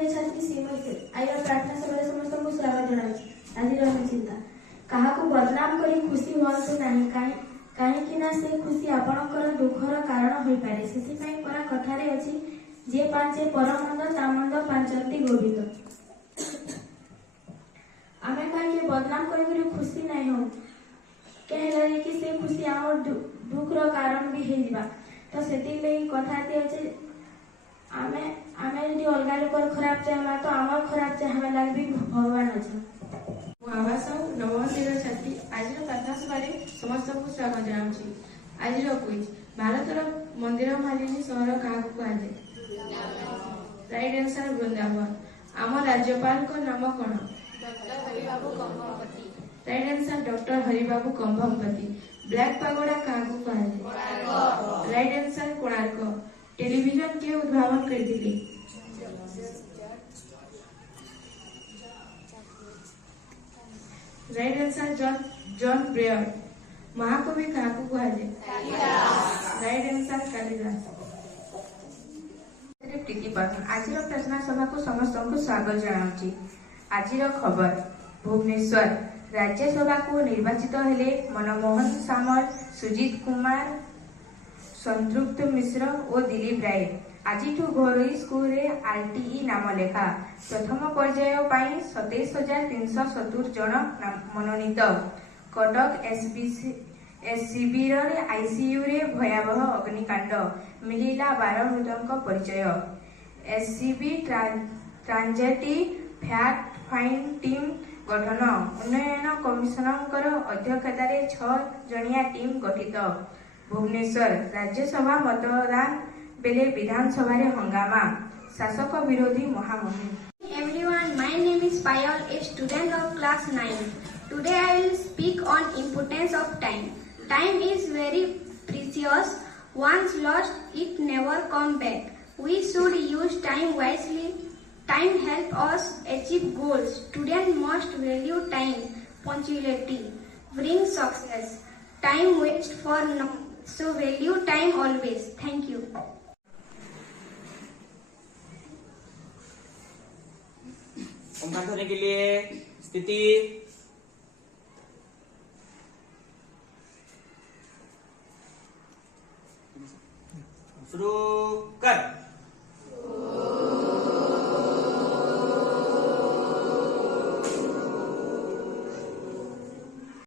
प्रिय छात्री श्रीमती आईर प्रार्थना सभा समस्त को स्वागत जनाउछि। आज चिंता क्या बदनाम करी खुशी हुआ ना कहीं से खुशी आपणकर दुखर कारण हो पारे से परा कथारे अछि जे पांचे परमंद तामंद पांचंती गोविंद। आमे कहीं बदनाम करी खुशी नहीं हो कहे कि से खुशी आम दुखर कारण भी हो तो से कथाती अच्छे आमे आमे यदि अलग लोकर खराब चाहवा तो आम खराब चाहवा लगे भी भगवान अच्छे। आवास नवम श्रेणी छात्री आज प्रार्थना सभा समस्त को स्वागत जनाऊँगी। आज क्विज भारतर मंदिर मालिनी सहर क्या कहुए? Right answer Vrindavan. आम राज्यपाल को नाम कौन? Doctor Haribabu Kambhampati. Right answer doctor Haribabu Kambhampati. Black pagoda क्या कहुए? Right answer Konark. टेलीविजन के उद्भावन करथिले? Right answer John Baird. महाकवि क्या कहुए? Right answer Kalidas. प्रीति पाठन आज प्रार्थना सभा को समस्त को स्वागत जनाऊँगी। आज खबर भुवनेश्वर राज्यसभा को निर्वाचित हेले मनमोहन सामल, सुजीत कुमार, संतृप्त मिश्र और दिलीप राय। आज घरोई स्कूल आरटीई नाम लेखा प्रथम पर्याय 27,370 जन मनोनीत। कटक एससीबी आईसीयू रे भयावह अग्निकांड मिलिला 12 मृतक परिचय। एससीबी ट्रांजेक्टि फैक्ट फाइंड टीम गठन उन्नयन कमिशनर अध्यक्षतार 6 जणिया टीम गठित। भुवनेश्वर राज्यसभा मतदान बेले विधानसभा हंगामा शासक विरोधी महामुहिम। Everyone, my name is Payal, a student of class 9. Today I will speak on importance of time. Time is very precious. Once lost, it never come back. We should use time wisely. Time help us achieve goals. Students must value time. Punctuality brings success. Time waste for no. So value time always. Thank you. ओंकार धरने के लिए स्थिति शुरू कर।